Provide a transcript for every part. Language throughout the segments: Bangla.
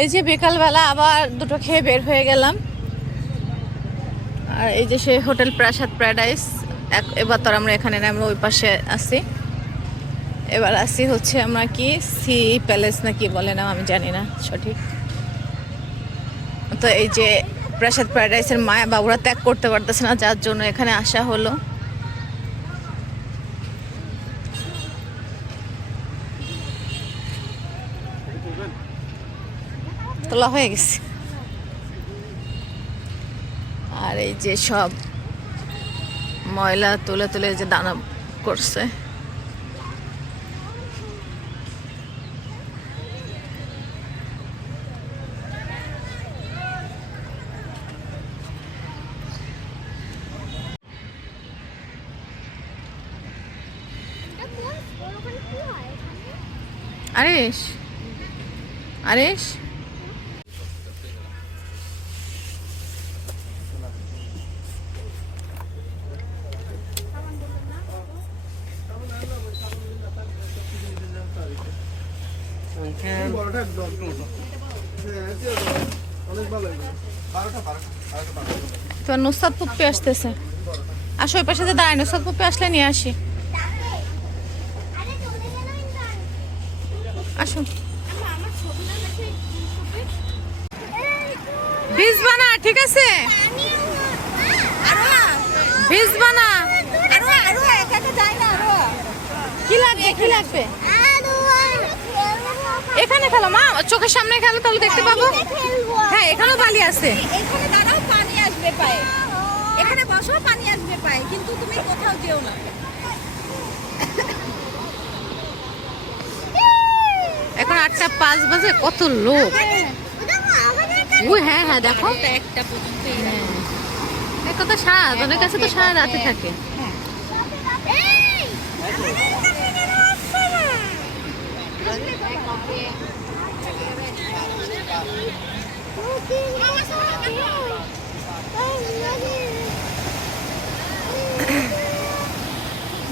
এই যে বিকালবেলা আবার দুটো খেয়ে বের হয়ে গেলাম। আর এই যে সেই হোটেল প্রাসাদ প্যারাডাইস, এবার তো আমরা এখানে না, আমরা ওই পাশে আছি। এবার আসি হচ্ছে আমরা কি সি প্যালেস না কি বলে না, আমি জানি না সঠিক। তো এই যে প্রাসাদ প্যারাডাইসের মায়া বাবুরা ত্যাগ করতে পারতেছে না, যার জন্য এখানে আসা হলো। তোলা হয়ে গেছে। আর এই যে সব ময়লা তুলে তুলে যে দানা করছে। আরেশ আরেশ তো নুসরাত পুপ্পি আসতেছে। আসো ওই পাশে দাঁড়ায়, নুসরাত পুপ্পি আসলে নিয়ে আসি। আসো ভিজবা না, ঠিক আছে ভিজবা না। কি লাগবে কি লাগবে? এখানে খেলো মা, চোখের সামনে খেলো তাহলে দেখতে পাবো। হ্যাঁ এখানেও বালি আছে। এখানে দাঁড়াও, পানি আসবে পায়ে। এখানে বসো, পানি আসবে পায়ে, কিন্তু তুমি কোথাও যেও না। এখন 8:05 বাজে, কত লোক। ওই হ্যাঁ হ্যাঁ দেখো একটা পর্যন্ত কথা সারা অনেক কাছে তো সারা রাতে থাকে।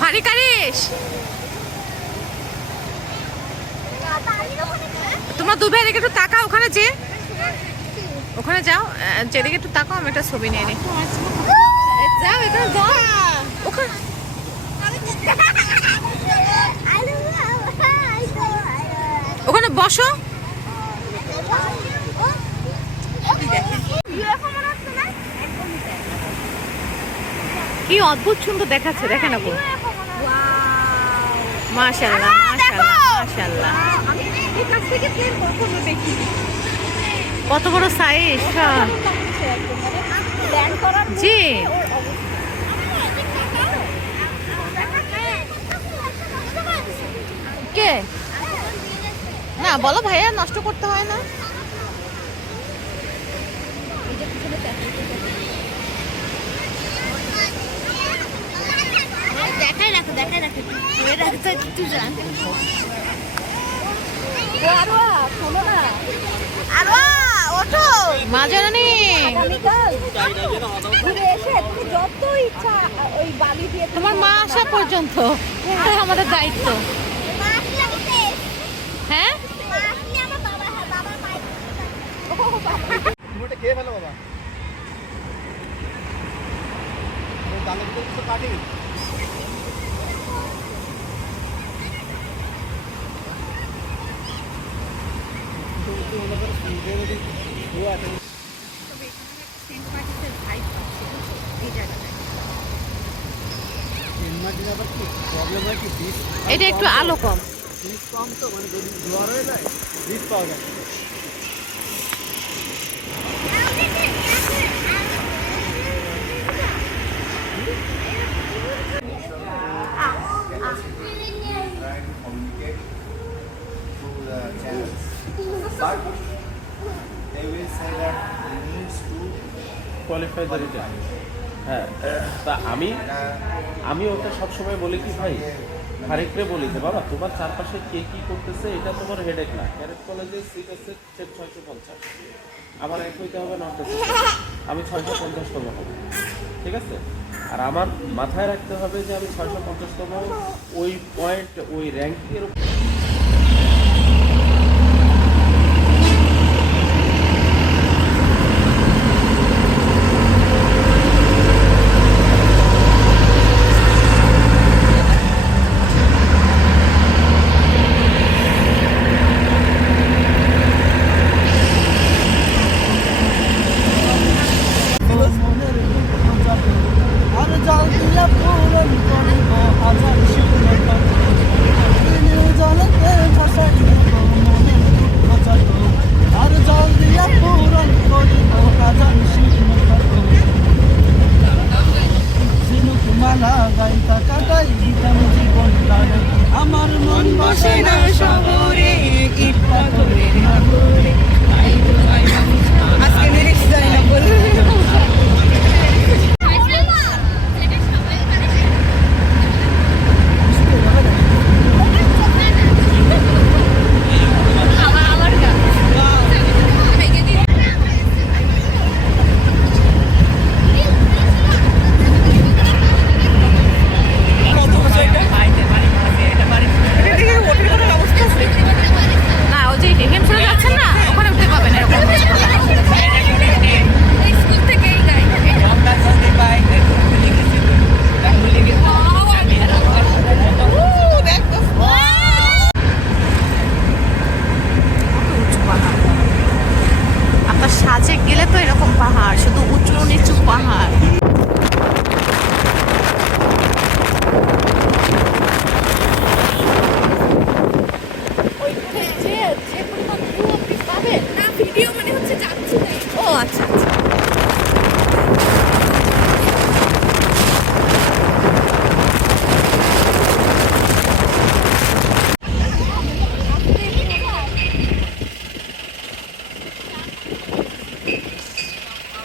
ভারী কারিস তোমার দুবে এদিকে একটু তাকাও, ওখানে যে ওখানে যাও, যেদিকে একটু তাকাও, আমি একটা ছবি নিয়ে নিই। যাও এখানে যাও, ওখানে ওখানে বসো। কি অদ্ভুত সুন্দর দেখাচ্ছে, দেখেন আপু। মাশাআল্লাহ মাশাআল্লাহ মাশাআল্লাহ, কত বড় সাইজ। জি কে না বলো ভাইয়া, নষ্ট করতে হয় না। দেখাই রাখো, দেখাই রাখো, ধরে রাখতে একটু জান। মা জানি যত ইচ্ছা ওই বালি দিয়ে তোমার মা আসা পর্যন্ত আমাদের দায়িত্ব। হ্যাঁ এটা একটু আলো কম। But they will say that he needs to qualify the return. হ্যাঁ তা আমি ওটা সবসময় বলি কি ভাই, আরেকরে বলি যে বাবা তোমার চারপাশে কে কি করতেছে এটা তোমার হেডেক না। ক্যারেট কলেজে সিট আছে 650, আমার এক হইতে হবে না, আমি 650তম হব, ঠিক আছে। আর আমার মাথায় রাখতে হবে যে আমি 650তম ওই পয়েন্ট, ওই র্যাঙ্কিংয়ের গেলে তো এরকম পাহাড়, শুধু উঁচু নিচু পাহাড়। ওইখানে যে পরিমাণ view আপনি পাবেন। না ভিডিও মানে হচ্ছে যাচ্ছি তাই। ও আচ্ছা আচ্ছা।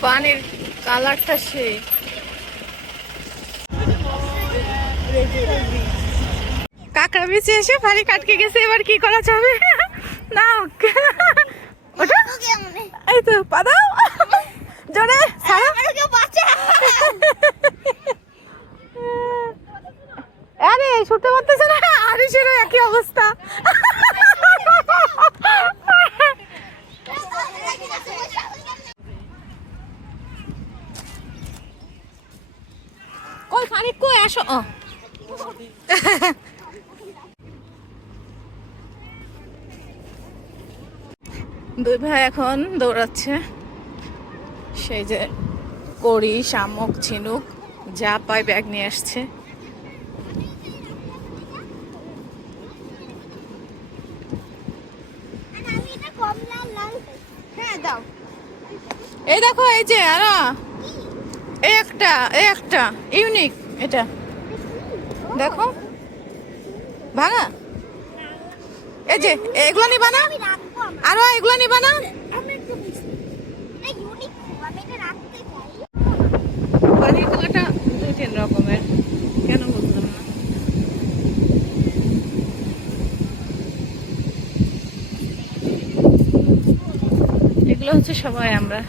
পানির কালারটা সে কাঁকড়া বেঁচে এসে ভারী কাটকে গেছে, এবার কি করা যাবে না ওটা এই তো পাদাও জোরে ছাড়ো। আরে ছুটতে পারতেছে না, আরে সেটা একই অবস্থা। কই ফারিক কই আসো। ও দুই ভাই এখন দৌড়াচ্ছে, সেই যে কড়ি শামুক ঝিনুক যা পায় ব্যাগ নিয়ে আসছে। হ্যাঁ দাও। এই দেখো এই যে আরো এই একটা ইউনিক, এটা দেখো ভাঙা। এই যে এগুলো নিবা না, আরো এগুলো নিবা না। পানির কালারটা দুই তিন রকমের, কেন বুঝলাম না। এগুলো হচ্ছে সবাই আমরা।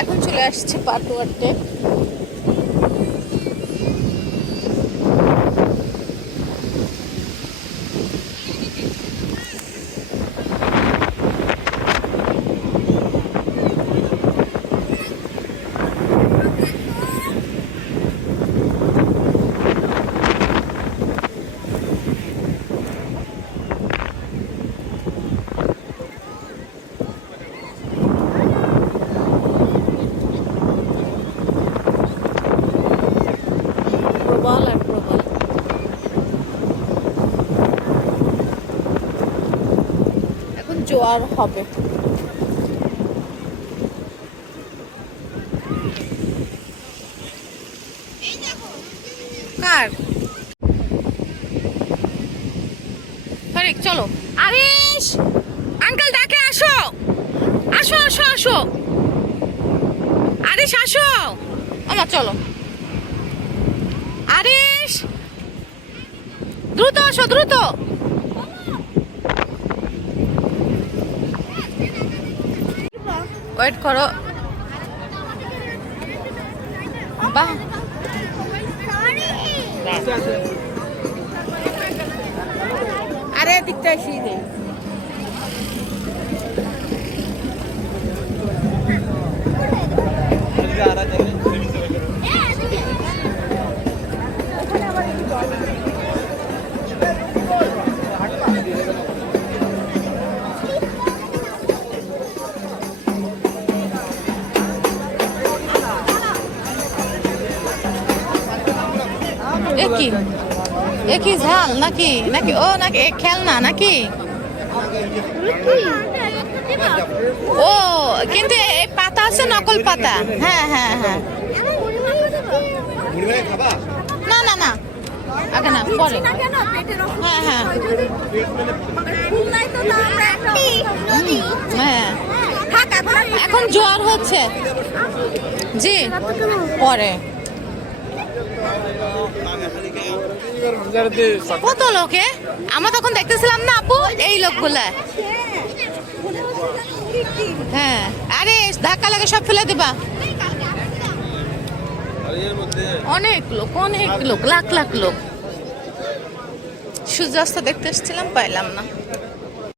এখন চলে আসছে পাটুয়ার টেক। প্রবল আর প্রবল। এখন জোয়ার হবে। কার ফারিক চলো। আরিশ আঙ্কেল ডাকে আসো, আসো আসো আসো আরিশ আসো। আমার চলো আরিশ, দ্রুত আসো দ্রুত। ওয়েট করো। বাহ আরে দিকটা এসে দে। একই ঝাল নাকি নাকি ও নাকি খেলনা নাকি? ও কিন্তু এই পাতা আছে নকল পাতা। হ্যাঁ হ্যাঁ হ্যাঁ না না না আগে না পরে। হ্যাঁ হ্যাঁ হ্যাঁ এখন জোয়ার হচ্ছে জি পরে কত লোকে আমরা তখন দেখতেছিলাম না আপু এই লোকগুলা হ্যাঁ আরে ধাক্কা লাগে সব ফেলে দিবা অনেক লোক লাখ লাখ লোক সূর্যাস্ত দেখতে এসেছিলাম পাইলাম না